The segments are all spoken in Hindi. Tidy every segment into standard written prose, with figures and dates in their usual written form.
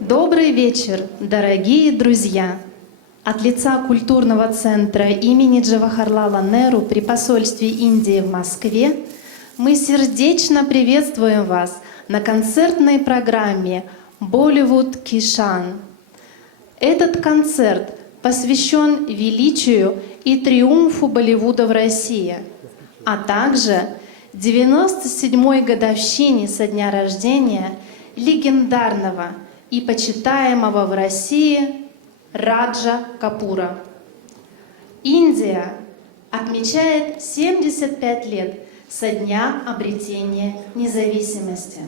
Добрый вечер, дорогие друзья! От лица культурного центра имени Джавахарлала Неру при посольстве Индии в Москве мы сердечно приветствуем вас на концертной программе «Болливуд Кишан». Этот концерт посвящен величию и триумфу Болливуда в России, а также 97-й годовщине со дня рождения легендарного и почитаемого в России Раджа Капура. Индия отмечает 75 лет со дня обретения независимости.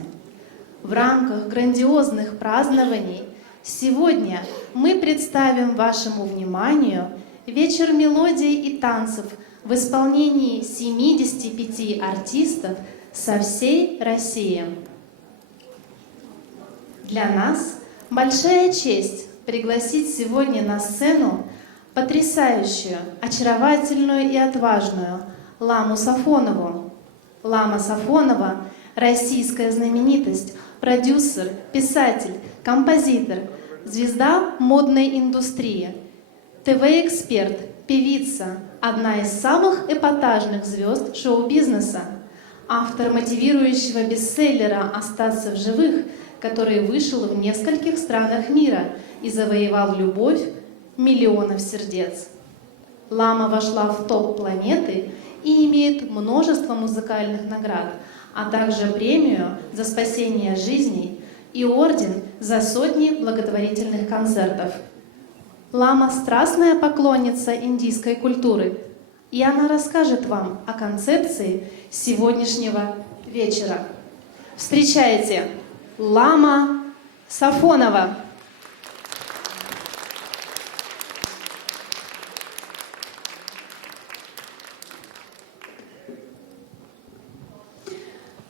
В рамках грандиозных празднований сегодня мы представим вашему вниманию вечер мелодий и танцев в исполнении 75 артистов со всей России. Для нас большая честь пригласить сегодня на сцену потрясающую, очаровательную и отважную Ламу Сафонову. Лама Сафонова – российская знаменитость, продюсер, писатель, композитор, звезда модной индустрии, ТВ-эксперт, певица, одна из самых эпатажных звезд шоу-бизнеса, автор мотивирующего бестселлера «Остаться в живых», который вышел в нескольких странах мира и завоевал любовь миллионов сердец. Лама вошла в топ планеты и имеет множество музыкальных наград, а также премию за спасение жизней и орден за сотни благотворительных концертов. Лама – страстная поклонница индийской культуры, и она расскажет вам о концепции сегодняшнего вечера. Встречайте Лама Сафонова.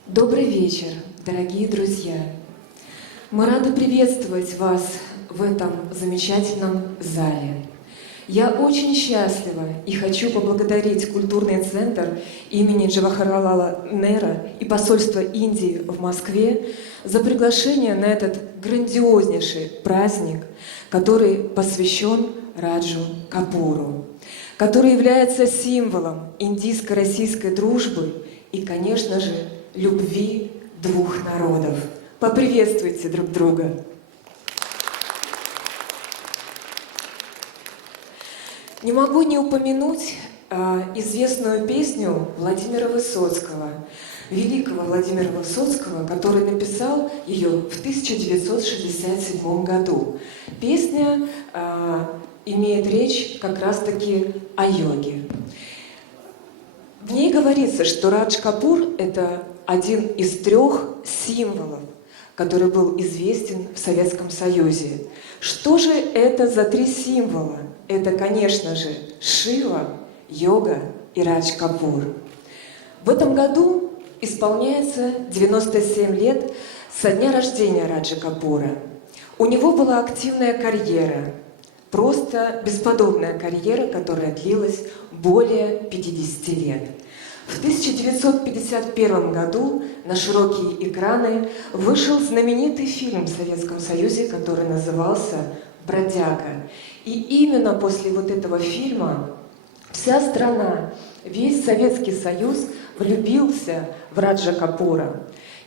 Добрый вечер, дорогие друзья! Мы рады приветствовать вас в этом замечательном зале. Я очень счастлива и хочу поблагодарить культурный центр имени Джавахарлала Неру и посольство Индии в Москве за приглашение на этот грандиознейший праздник, который посвящен Раджу Капуру, который является символом индийско-российской дружбы и, конечно же, любви двух народов. Поприветствуйте друг друга. Не могу не упомянуть известную песню Владимира Высоцкого, великого Владимира Высоцкого, который написал ее в 1967 году. Песня имеет речь как раз-таки о йоге. В ней говорится, что Радж Капур – это один из 3 символов, который был известен в Советском Союзе. Что же это за 3 символа? Это, конечно же, Шива, йога и Радж Капур. В этом году исполняется 97 лет со дня рождения Раджа Капура. У него была активная карьера, просто бесподобная карьера, которая длилась более 50 лет. В 1951 году на широкие экраны вышел знаменитый фильм в Советском Союзе, который назывался «Бродяга». И именно после вот этого фильма вся страна, весь Советский Союз влюбился в Раджа Капура.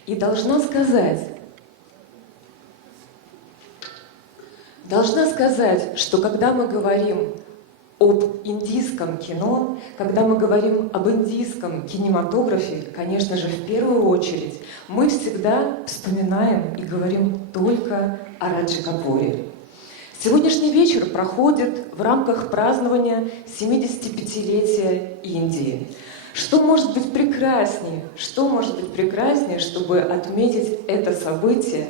И должна сказать, что когда мы говорим об индийском кино, когда мы говорим об индийском кинематографе, конечно же, в первую очередь мы всегда вспоминаем и говорим только о Радже Капуре. Сегодняшний вечер проходит в рамках празднования 75-летия Индии. Что может быть прекраснее, чтобы отметить это событие,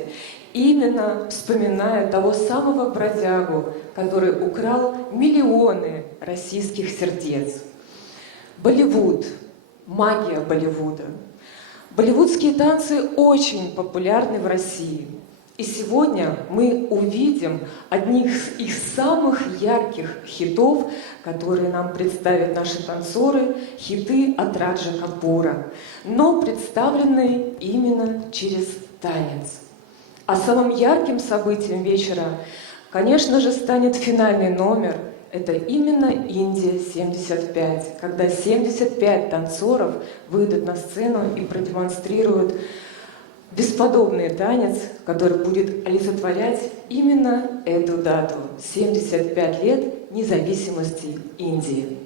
именно вспоминая того самого бродягу, который украл миллионы российских сердец. Болливуд, магия Болливуда. Болливудские танцы очень популярны в России. И сегодня мы увидим одних из самых ярких хитов, которые нам представят наши танцоры, хиты от Раджа Капура, но представленные именно через танец. А самым ярким событием вечера, конечно же, станет финальный номер. Это именно Индия-75, когда 75 танцоров выйдут на сцену и продемонстрируют бесподобный танец, который будет олицетворять именно эту дату – 75 лет независимости Индии.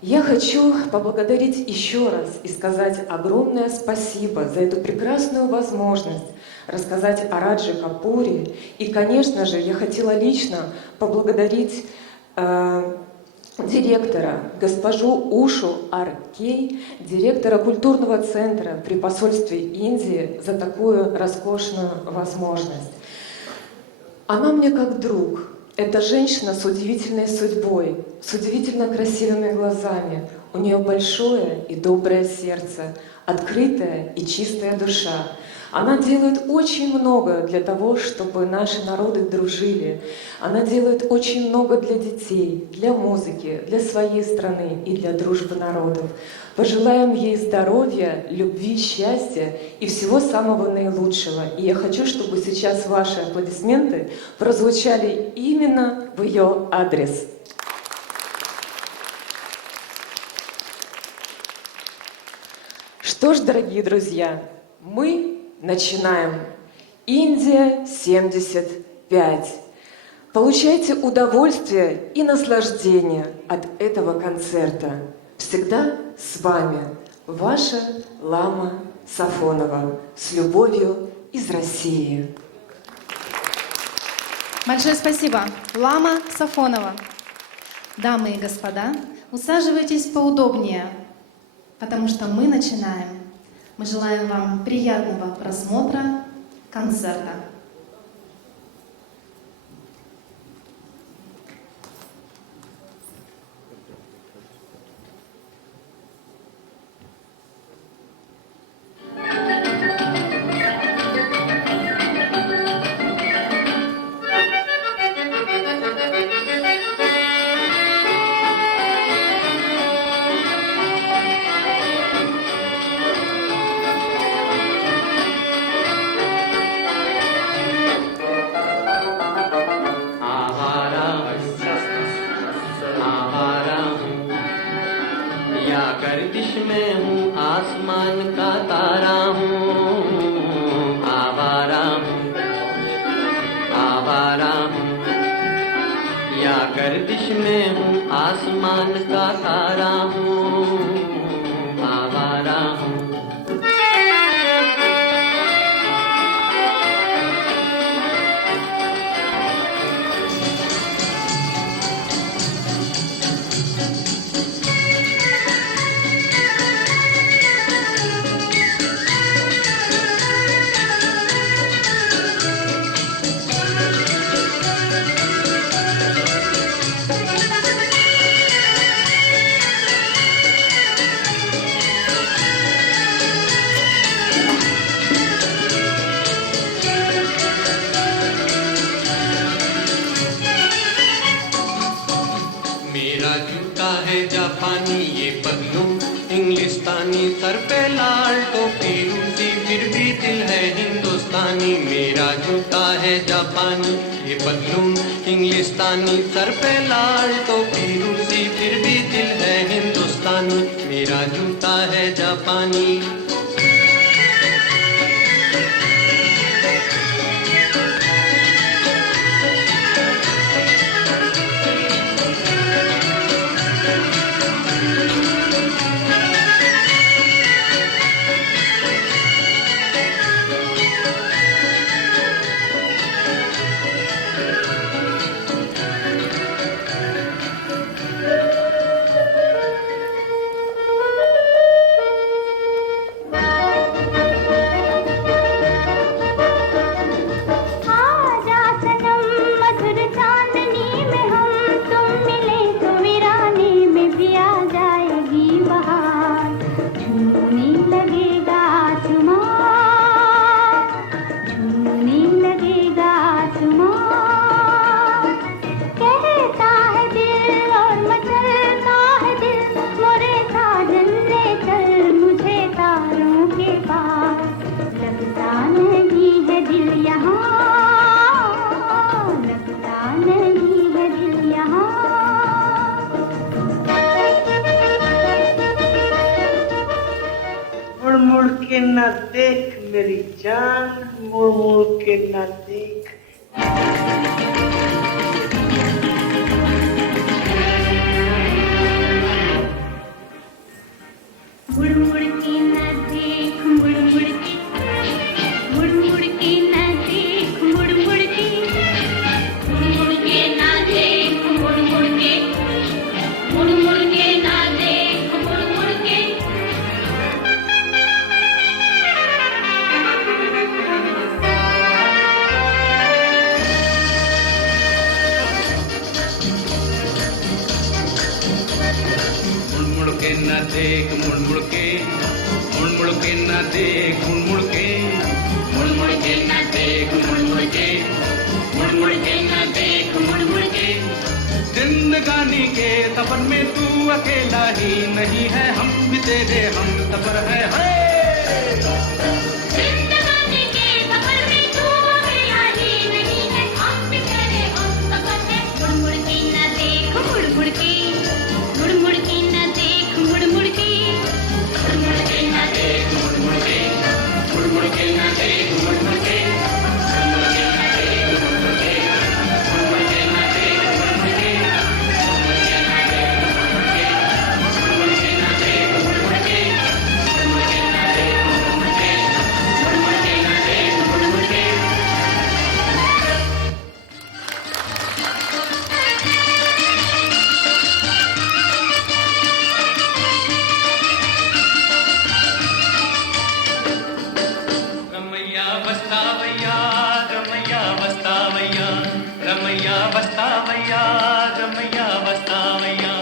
Я хочу поблагодарить еще раз и сказать огромное спасибо за эту прекрасную возможность рассказать о Раджи Капуре. И, конечно же, я хотела лично поблагодарить директора, госпожу Ушу Ар-Кей, директора культурного центра при посольстве Индии, за такую роскошную возможность. Она мне как друг. Это женщина с удивительной судьбой, с удивительно красивыми глазами. У нее большое и доброе сердце, открытая и чистая душа. Она делает очень много для того, чтобы наши народы дружили. Она делает очень много для детей, для музыки, для своей страны и для дружбы народов. Пожелаем ей здоровья, любви, счастья и всего самого наилучшего. И я хочу, чтобы сейчас ваши аплодисменты прозвучали именно в ее адрес. Что ж, дорогие друзья, мы начинаем. Индия 75. Получайте удовольствие и наслаждение от этого концерта. Всегда с вами ваша Лама Сафонова. С любовью из России. Большое спасибо. Лама Сафонова. Дамы и господа, усаживайтесь поудобнее, потому что мы начинаем. Мы желаем вам приятного просмотра концерта. गर्दिश में हूँ आसमान का तारा हूँ आवारा हूँ या गर्दिश में हूँ आसमान का तारा हूँ आवारा हूँ जापानी ये पगलू इंग्लिस्तानी सर पे लाल टोपी रूसी फिर भी दिल है हिंदुस्तानी मेरा जूता है जापानी ये पगलू इंग्लिस्तानी सर पे लाल टोपी रूसी फिर भी दिल है हिंदुस्तानी मेरा जूता है जापानी ना देख मेरी जान, मुड़ मुड़ के ना देख। मुड़ मुड़ के ना देख, मुड़ मुड़ के, मुड़ मुड़ के ना देख, मुड़ मुड़ के, मुड़ मुड़ के ना देख, मुड़ मुड़ के, मुड़ मुड़ के ना देख, मुड़ मुड़ के। मुड़ मुड़ के ना देख, मुड़ मुड़ के, मुड़ मुड़ के ना देख, मुड़ मुड़ के, मुड़ मुड़ के ना देख, मुड़ मुड़ के, मुड़ मुड़ के ना देख, मुड़ मुड़ के। जिंदगानी के सफर में तू अकेला ही नहीं है, हम भी तेरे हम सफर है। जिंदगानी के सफर में तू अकेला ही नहीं है, हम भी तेरे हम सफर है। मुड़ मुड़ के ना देख, मुड़ मुड़ के, मुड़ मुड़ के ना देख, मुड़ मुड़ के, मुड़ मुड़ के ना देख, मुड़ मुड़ के, मुड़ मुड़ के ना देख, मुड़ मुड़ के, मुड़ मुड़ के ना देख, मुड़ मुड़ के, मुड़ मुड़ के ना देख, मुड़ मुड़ के, मुड़ मुड़ के ना देख, मुड़ मुड़ के, मुड़ मुड़ के ना देख, मुड़ मुड़ के, मुड़ मुड़ के ना देख, मुड़ मुड़ के, मुड़ मुड़ के ना देख, मुड़ मुड़ के। रमैया बस्तावैया, रमैया बस्तावैया, रमैया बस्तावैया, रमैया बस्तावैया।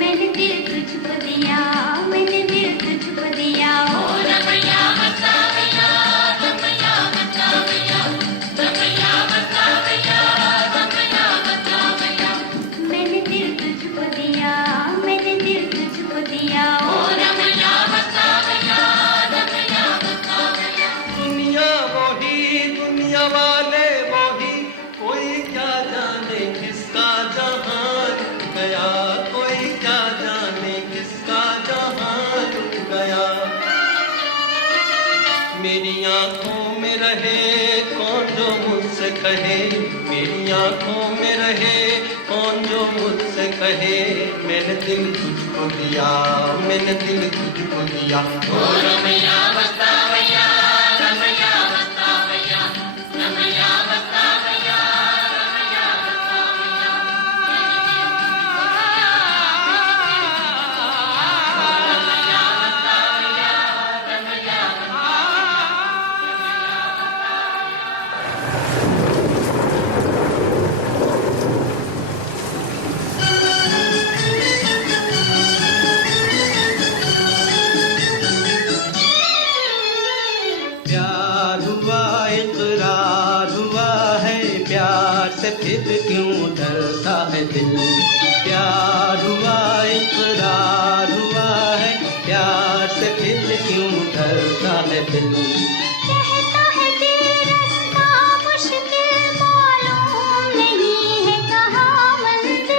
मैंने दिल तुझको दिया, मैंने दिल तुझको दिया, ओ रमैया बस्तावैया, रमैया बस्तावैया, रमैया बस्तावैया, रमैया बस्तावैया। मैंने दिल तुझको दिया, मैंने दिल तुझको दिया, ओ रमैया बस्तावैया, रमैया बस्तावैया। दुनिया वही, दुनिया वाले वही, कोई क्या जाने किसका जहां रुक गया, कोई क्या जाने किसका जहां रुक गया। मेरी आंखों में रहे कौन जो मुझसे कहे, मेरी आंखों में रहे कौन जो मुझसे कहे। मैंने दिल तुझको दिया, मैंने दिल तुझको दिया, ओ रमैया बस्तावैया, रमैया बस्तावैया, रमैया बस्तावैया, रमैया प्यार हुआ इकरार हुआ है, प्यार से फिर क्यों डरता है दिल। प्यार हुआ इकरार हुआ है, प्यार से फिर क्यों डरता है दिल। कहता है दिल रास्ता मुश्किल मालूम नहीं है कहाँ मंजिल।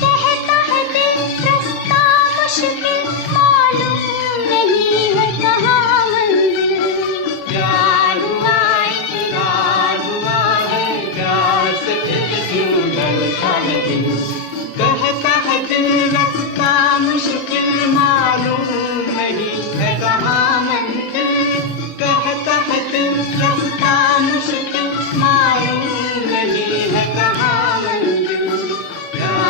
कहता है दिल रास्ता मुश्किल मालूम नहीं है कहाँ मंजिल। प्यार हुआ इकरार हुआ है, प्यार से फिर क्यों डरता है दिल। कहता है दिल रास्ता मुश्किल मालूम नहीं है कहाँ मंजिल। कहता है दिल रास्ता मुश्किल मालूम नहीं है कहाँ मंजिल। प्यार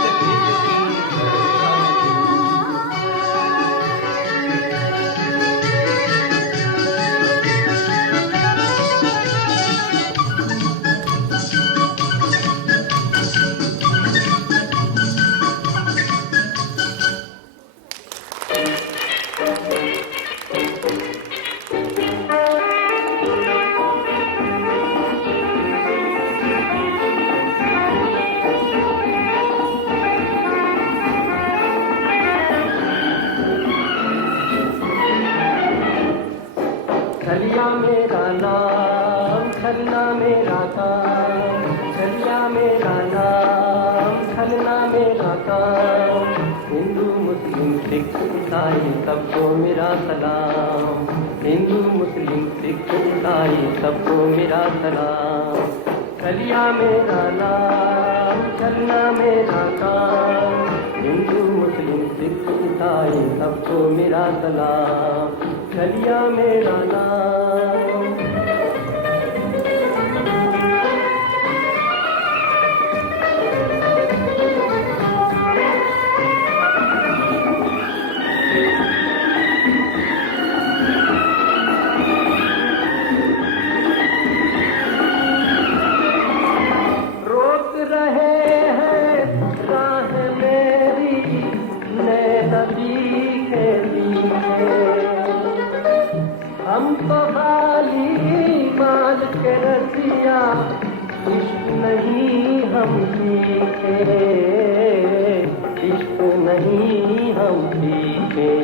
से फिर क्यों डरता है दिल। छलिया मेरा नाम, छलना मेरा काम, छलिया मेरा नाम, छलना मेरा काम। हिंदू मुस्लिम सिख ईसाई सबको मेरा सलाम, हिंदू मुस्लिम सिख ईसाई सबको मेरा सलाम। चलिया मेरा नाम, चलना मेरा काम, हिंदू मुस्लिम सिख ईसाई सबको मेरा सलाम, चलिया मेरा नाम। हम तो खाली माल के रसिया, इश्क नहीं हम सीखे, इश्क नहीं हम सीखे।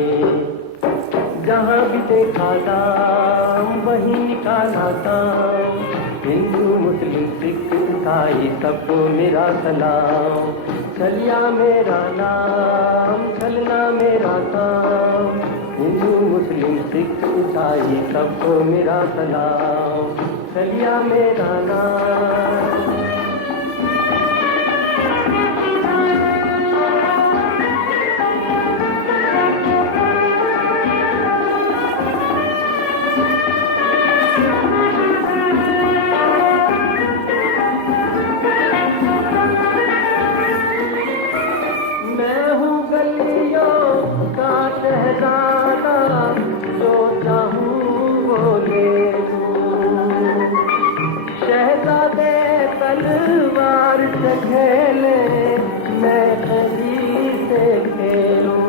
जहाँ भी देखा दाम वहीं निकाला दाम, हिंदू मुस्लिम सिख ईसाई सबको मेरा सलाम। चलिया मेरा नाम, चलना मेरा काम, हिंदू मुस्लिम सिख ईसाई सबको मेरा सलाम, चलिया मेरा नाम। तलवार से खेले मैं कहीं से खेलूं,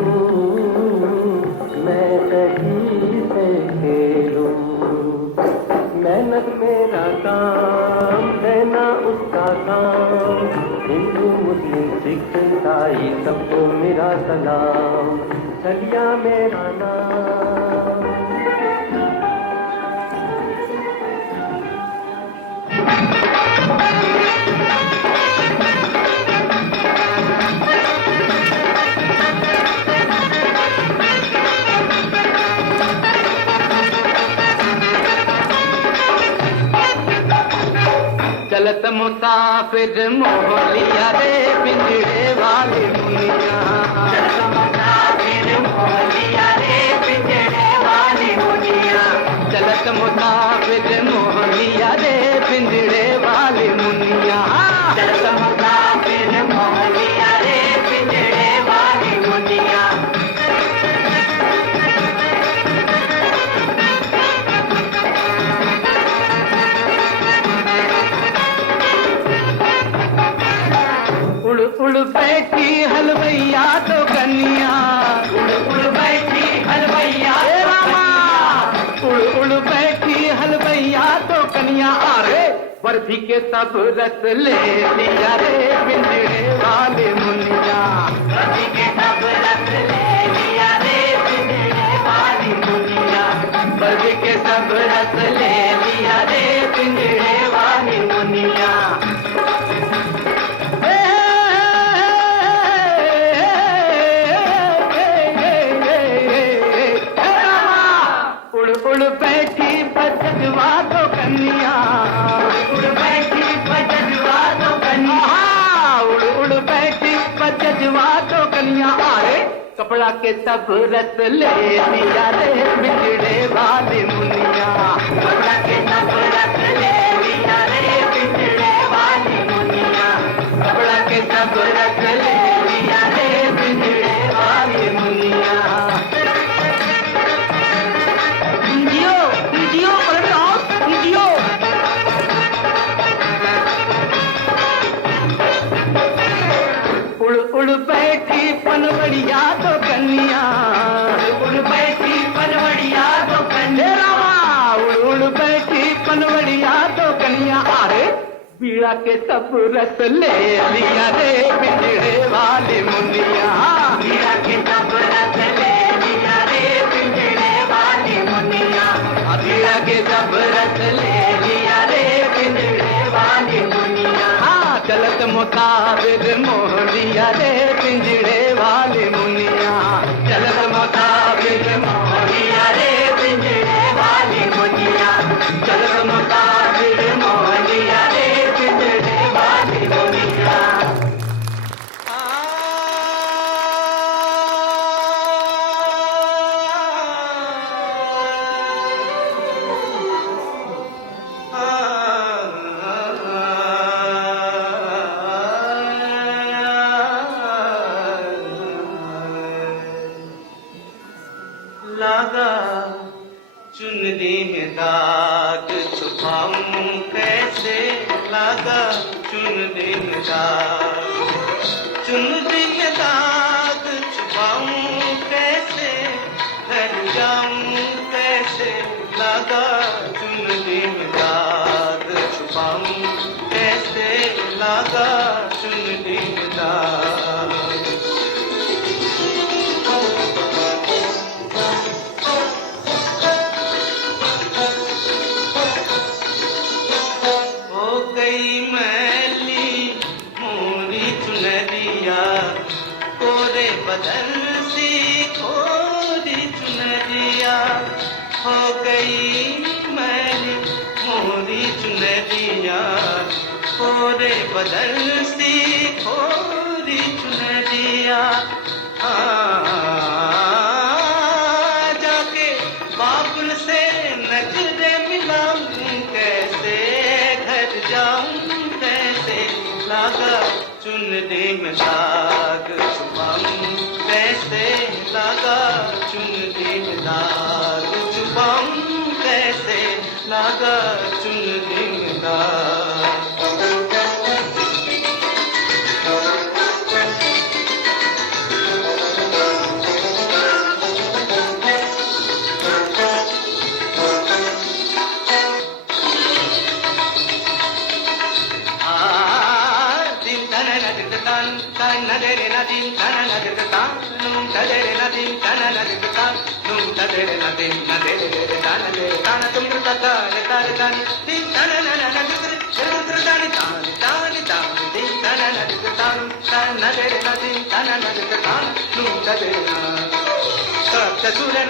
मैं कहीं से खेलूं। मेहनत मेरा काम, देना उसका काम, हिंदू मुस्लिम सिख ईसाई सबको मेरा सलाम, चलिया मेरा नाम। चलत मुसाफिर मोह लिया रे पिंजरे वाली मुनिया, चलत मुसाफिर मोह लिया रे पिंजरे वाली मुनिया, चलत मुसाफिर मोह लिया रे पिंजरे वाली मुनिया, चलत मुसाफिर मोह लिया रे पिंजरे वाली मुनिया। उड़ उड़ बैठी हलवैया तो कन्या, उड़ उड़ बैठी हलवैया रामा, उड़ उड़ बैठी हलवैया तो कन्या। अरे बर्फी के सब रस ले लिया रे पिंजरे वाले मुनिया, बर्फी के सब रस ले लिया रे पिंजरे वाली मुनिया, बर्फी के सब रस ले लिया रे पिंजरे वाली मुनिया। उड़ बैठी बजवा दो कन्या, उड़ बैठी बजवा दो कन्या, उड़ उड़ बैठी बजवा दो कन्या। अरे कपड़ा के सब रस ले लिया रे पिंजरे वाली मुनिया, कपड़ा के सब रस ले लिया रे पिंजरे वाली मुनिया, कपड़ा के सब रस ले लिया रे पिंजरे वाली मुनिया। उड़ उड़ बैठी पनवड़िया तो कन्या, उड़ बैठी पनवड़िया तो कन्या, उड़ उड़ बैठी पनवड़िया तो कन्या। अरे पीड़ा के सब रस ले लिया रे पिंजरे वाली मुनिया, पीड़ा के सब रस ले लिया रे पिंजरे वाली मुनिया, पीड़ा के सब रस ले लिया रे पिंजरे वाली मुनिया। चलत मुसाफिर मोह लिया रे पिंजरे वाली मुनिया, चलत मुसाफिर दाग, चुनरी में दाग छुपाऊं कैसे, घर जाऊं कैसे, लगा चुनरी में दाग छुपाऊं कैसे, लगा चुनरी में दाग। हो गई मैली मोरी चुनरिया, कोरे बदन सी कोरी चुनरिया, हो गई मैली मोरी चुनरिया, कोरे बदन सी कोरी चुनरिया। जाके बाबुल से नजरे मिलाऊं कैसे, घर जाऊं कैसे, लगा चुनरी में दाग छुपाऊं कैसे, लगा चुनरी में दाग छुपाऊं कैसे, लगा चुनरी में दाग।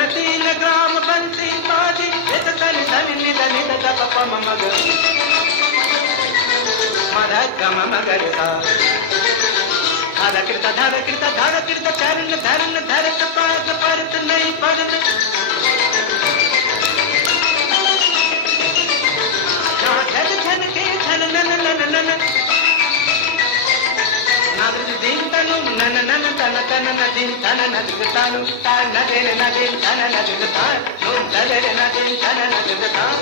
तीन ग्राम बंसी बाजी तनि तनि निद निद गप मग मद गम मगर सा धार कृत चरण धरण धरत पात परत नहीं पड़त झन झन के झन नन नन नन नागरिक दिन तनु नन नन तन तन न दिन तन न दिगतानु तान न दिन न दिन तन न दिगतान नो दले न दिन तन न दिगतान।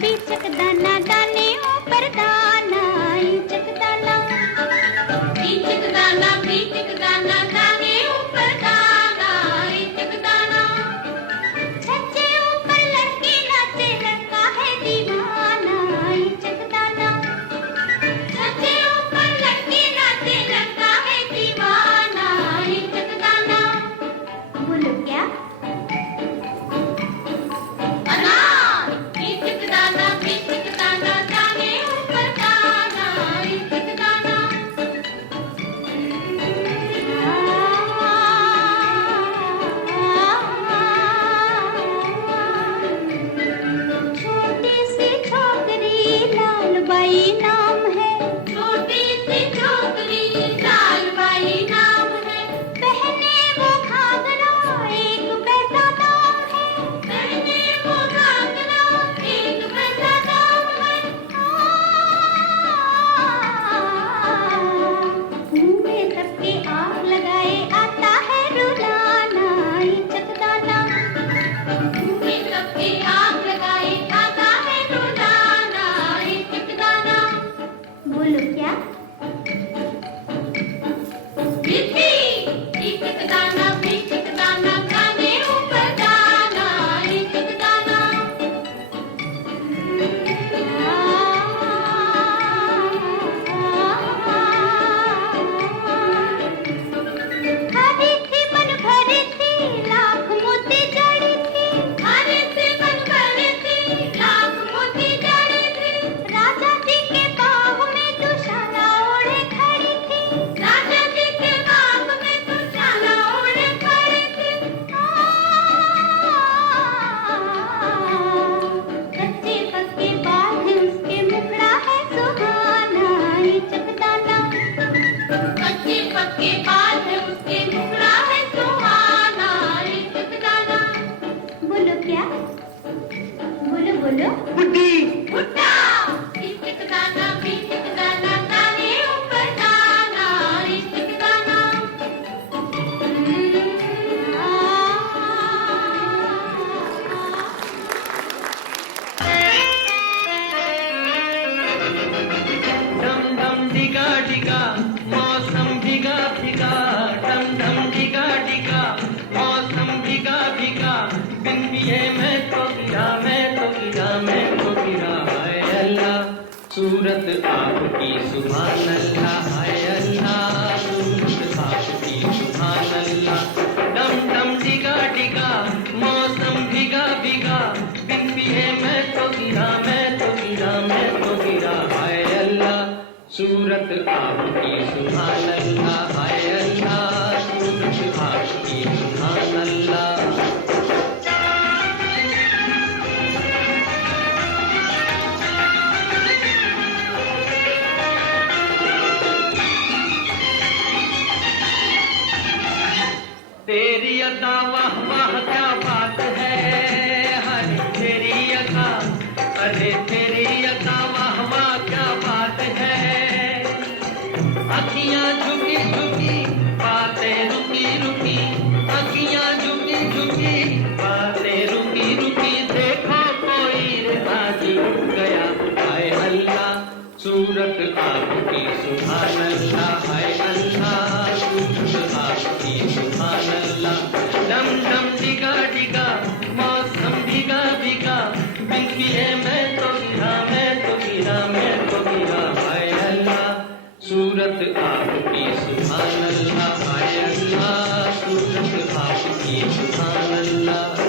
बीचक दाना दाने ऊपर दाना ईचक दाना बीचक दाना दाने ऊपर दाना ईचक दाना छज्जे ऊपर लड़की नाचे लड़का है दीवाना ईचक दाना छज्जे ऊपर लड़की नाचे लड़का है दीवाना ईचक दाना बोलो बुड्ढी भुट्टा इश्क गाना बीत गाना गाने ऊपर गाना इश्क गाना डम डम डिगा डिगा मौसम भिगा भिगा डम डम डिगा डिगा मौसम भिगा भिगा बिन पिए मैं तो गिरा मैं तो गिरा मैं तो गिरा हाय अल्लाह सूरत आपकी सुभान अल्लाह हाय अल्लाह सूरत आपकी सुभान अल्लाह डम डम डिगा डिगा मौसम भिगा भिगा बिन पिए मैं तो गिरा मैं तो गिरा मैं तो गिरा हाय अल्लाह सूरत आपकी सुभान अल्लाह हाय अल्लाह सूरत आपकी सुभान अल्लाह तेरी अदा वाह वाह क्या बात है हरे तेरी अदा अरे तेरी अदा वाह वाह क्या बात है अखियां झुकी झुकी बातें रुकी रुकी अखियां झुकी झुकी बातें रुकी रुकी देखो कोई हाजी गया हाय अल्लाह सूरत आपकी सुभान अल्लाह हाय अल्लाह सूरत आपकी सुभान अल्लाह डम डम डिगा डिगा मौसम भिगा भिगा बिन पिए मैं तो गिरा मैं तो गिरा मैं तो गिरा हाय अल्लाह सूरत आपकी सुभान अल्लाह हाय अल्लाह सूरत आपकी सुभान अल्लाह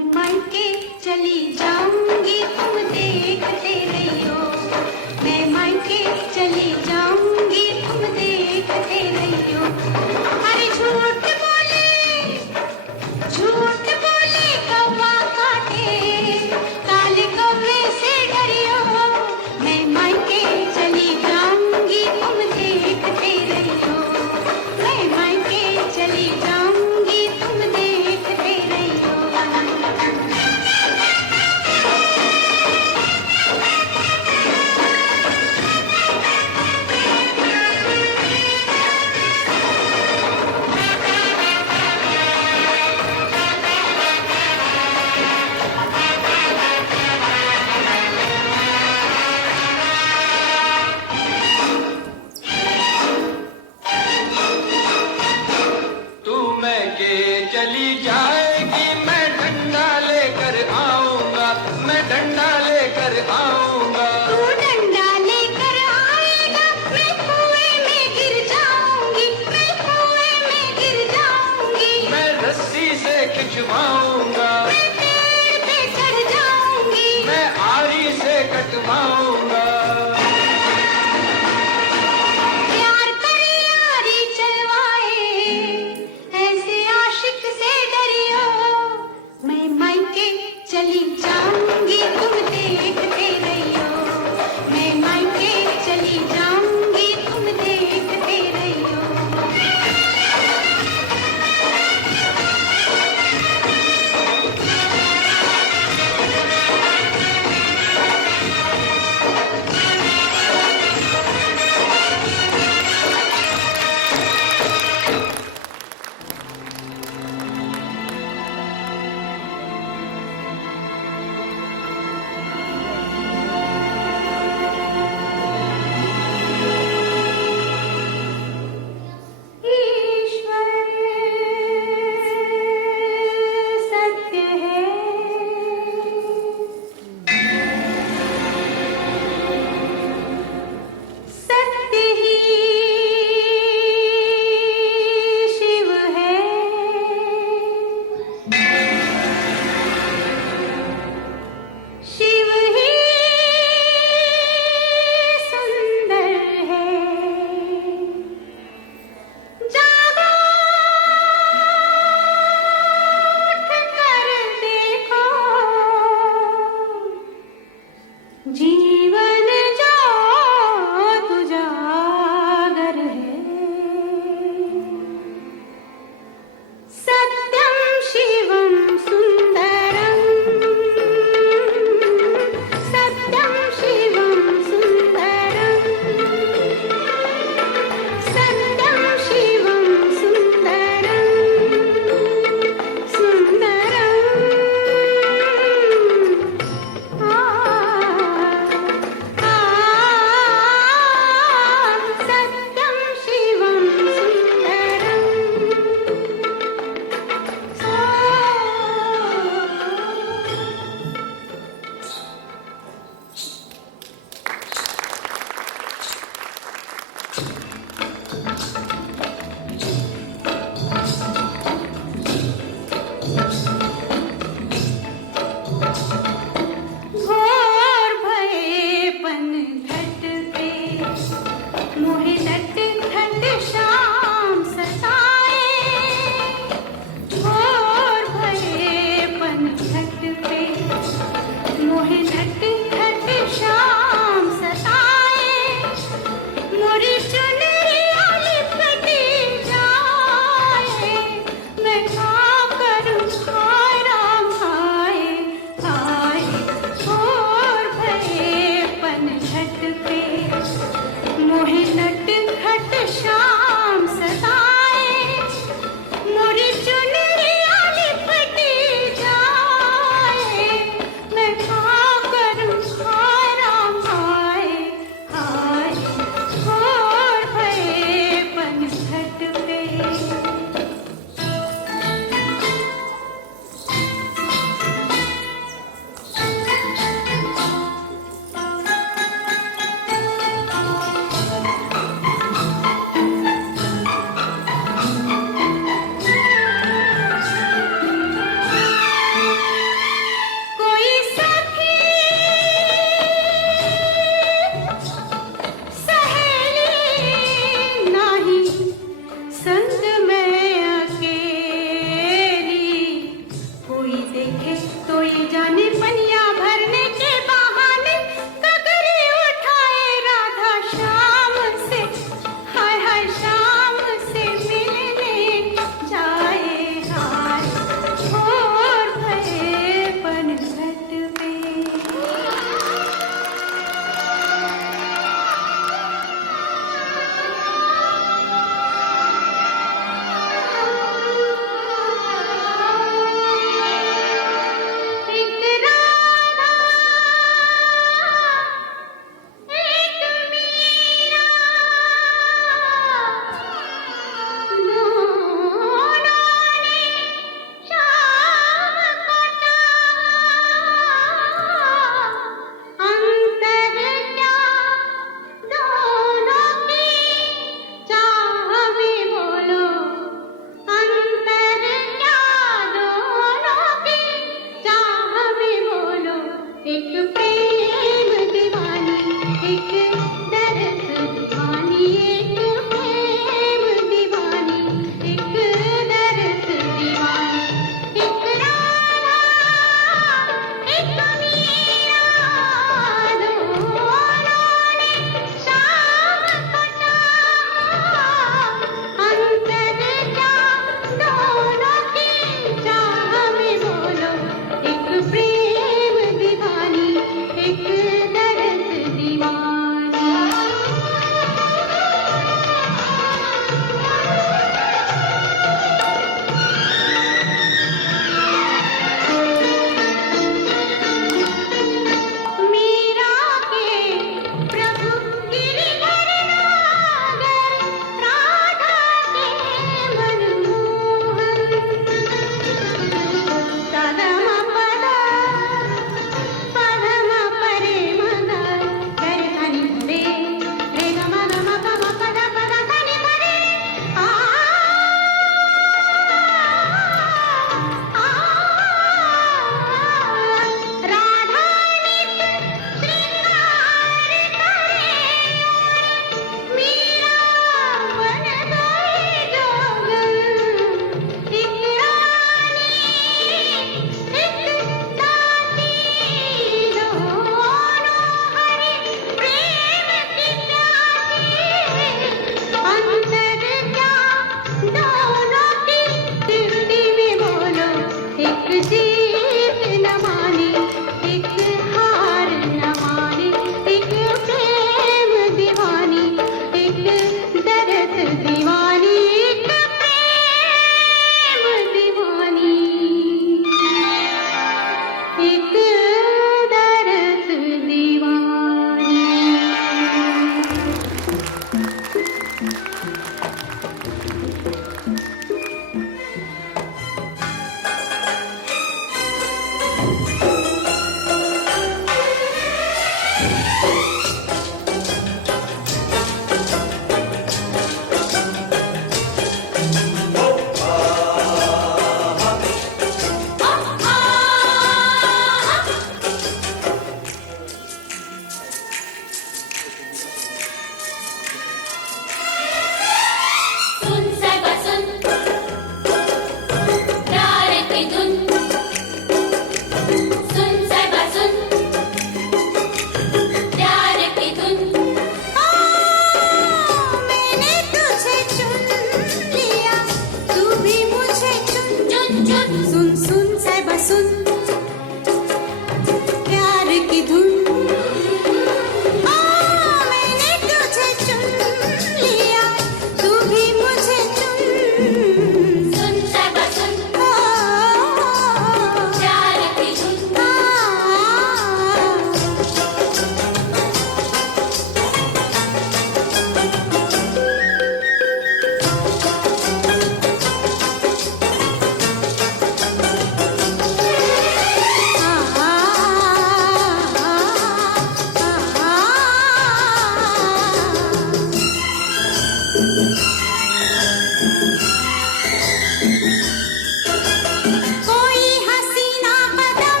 कोई हसीना कदम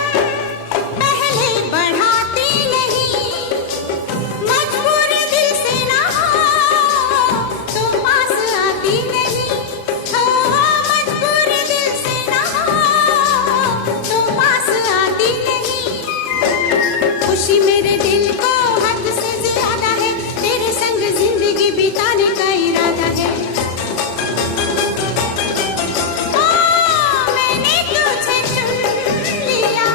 पहले बढ़ाती नहीं, मजबूर दिल से ना हो तो पास आती नहीं, हो मजबूर दिल से ना हो तो पास आती नहीं। खुशी मेरे दिल को हद से ज्यादा है, तेरे संग जिंदगी बिताने का इरादा है। मैंने तुझे चुन लिया,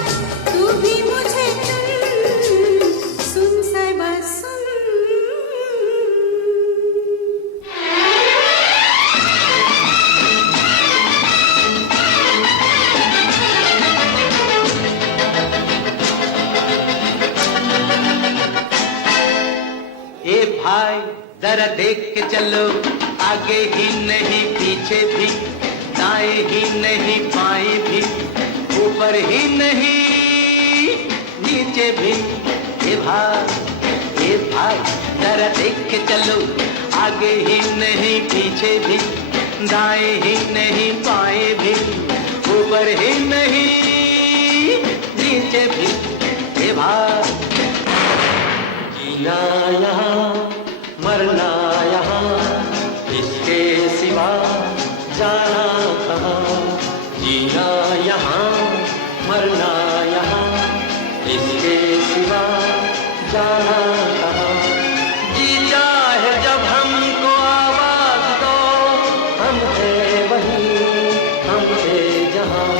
तू भी मुझे चुन, सुन साहिबा सुन। ए भाई जरा देख के चलो, आगे ही नहीं पीछे भी, दाएं ही नहीं बाएं भी, ऊपर ही नहीं नीचे भी। ए भाई जरा देख के चलो, आगे ही नहीं पीछे भी, दाएं ही नहीं बाएं भी, ऊपर ही नहीं नीचे भी। ए भाई जीना यहाँ मरना यहाँ, इसके सिवा जाना कहाँ। जीना यहाँ मरना यहाँ, इसके सिवा जाना कहाँ। जी चाहे जब हमको आवाज दो, हम थे वहीं हम थे जहाँ,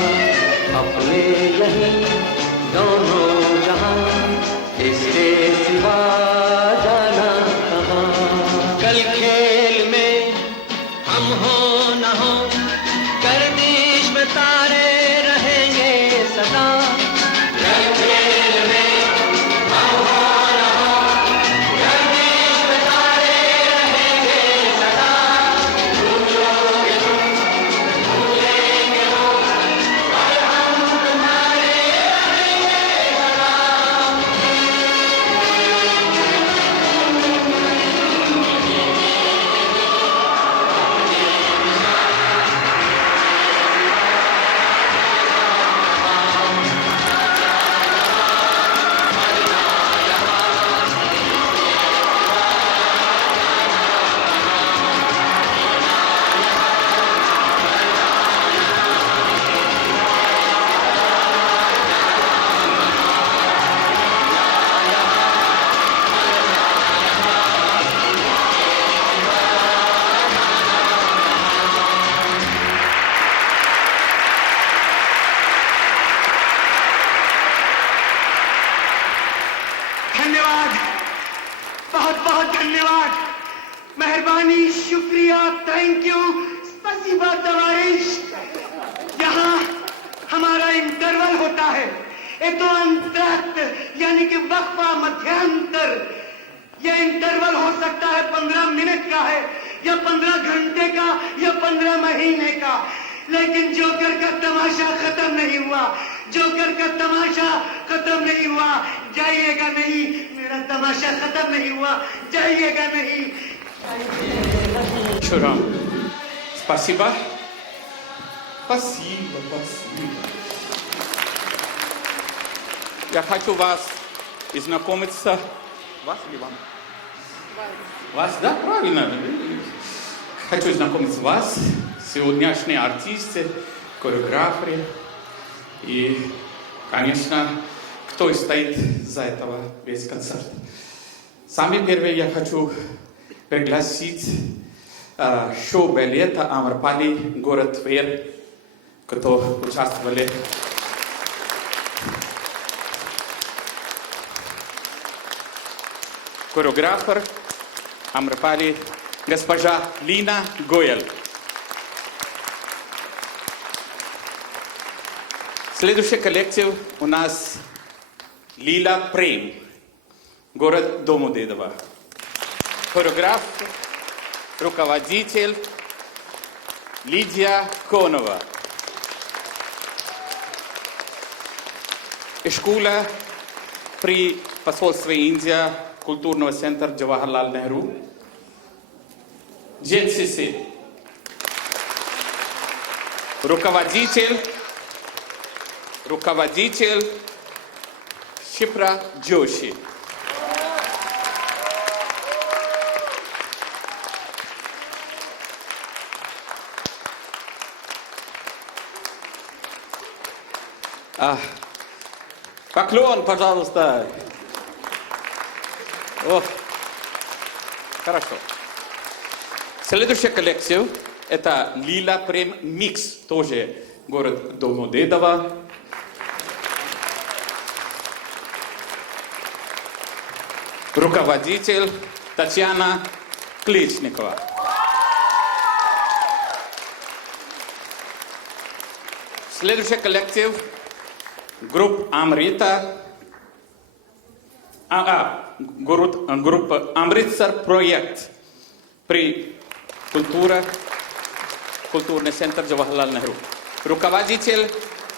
अपने यहीं दोनों जहाँ, इसके सिवा जाना कहाँ। कल खेल में हम हो न हो, गर्दिश में तारे रहेंगे सदा। कल खेल में हम हो न हो, गर्दिश में तारे रहेंगे सदा। भूलोगे तुम, भूलेंगे वो, पर हम तुम्हारे रहेंगे सदा। धन्यवाद, बहुत बहुत धन्यवाद, मेहरबानी, शुक्रिया, थैंक यू, स्पसीबा तवाइश। यहाँ हमारा इंटरवल होता है, ये तो अंतराक्त यानी कि वक्फा मध्यांतर। ये इंटरवल हो सकता है 15 मिनट का है, या 15 घंटे का, या 15 महीने का, लेकिन जोकर का तमाशा खत्म नहीं हुआ। जोकर का तमाशा खत्म नहीं हुआ। जाइएगा नहीं, मेरा तमाशा खत्म नहीं हुआ। जाइएगा नहीं। Чурам. Спасибо. Спасибо, спасибо. Я хочу вас знакомиться. Вас или вам? Вас, да, правильно. Хочу знакомиться вас, сегодняшние артисты, хореографы и, конечно, кто стоит за этого весь концерт. Самое первое я хочу пригласить шоу балета Амрапали, город Тверь, кто участвовали. Хореографер Амрапали госпожа Лина Гойл. Следующий коллектив у нас Лила Прем, город Домодедово. Хореограф, руководитель Лидия Конова. Школа при посольстве Индии, культурного центра Джавахарлал Нехру. GNCC. руководитель Шипра Джоши. Поклон, пожалуйста. О, хорошо. Следующая коллекция – это Лила Прем Микс, тоже город Домодедово. Руководитель Татьяна Кличникова. Следующий коллектив – группа Амрита. Группа Амритсар проект при культурный центр Джавахарлал Нехру. Руководитель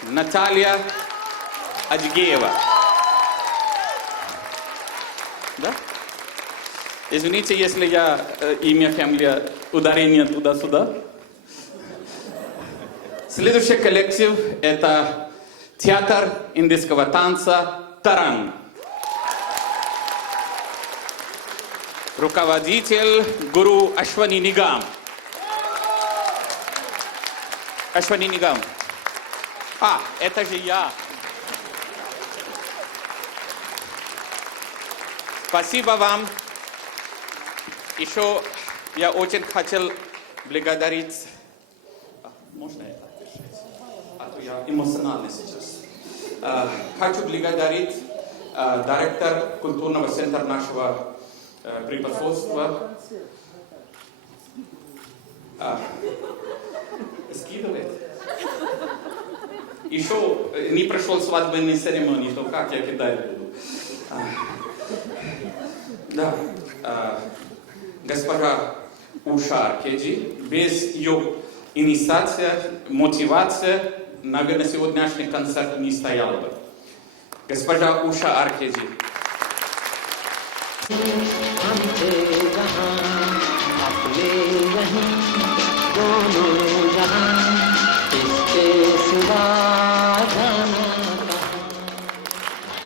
Наталья Аджигеева. Да? Извините, если я имя, фамилия, ударение туда-сюда. Следующий коллектив – это театр индийского танца «Таранг». Руководитель гуру Ашвани Нигам. Ашвани Нигам. Это же я. Спасибо вам. Еще я очень хотел благодарить... Можно это? Я эмоциональный сейчас. Хочу благодарить директор культурного центра нашего преподавательства. Скидывает. Еще не прошел свадебной церемонии, то как я кидать буду? Да. Госпожа Уша Аркеджи, без ее инициации, мотивации, наверное, сегодняшний концерт не стоял бы. Госпожа Уша Аркеджи. दोनों जहां इसके सिवा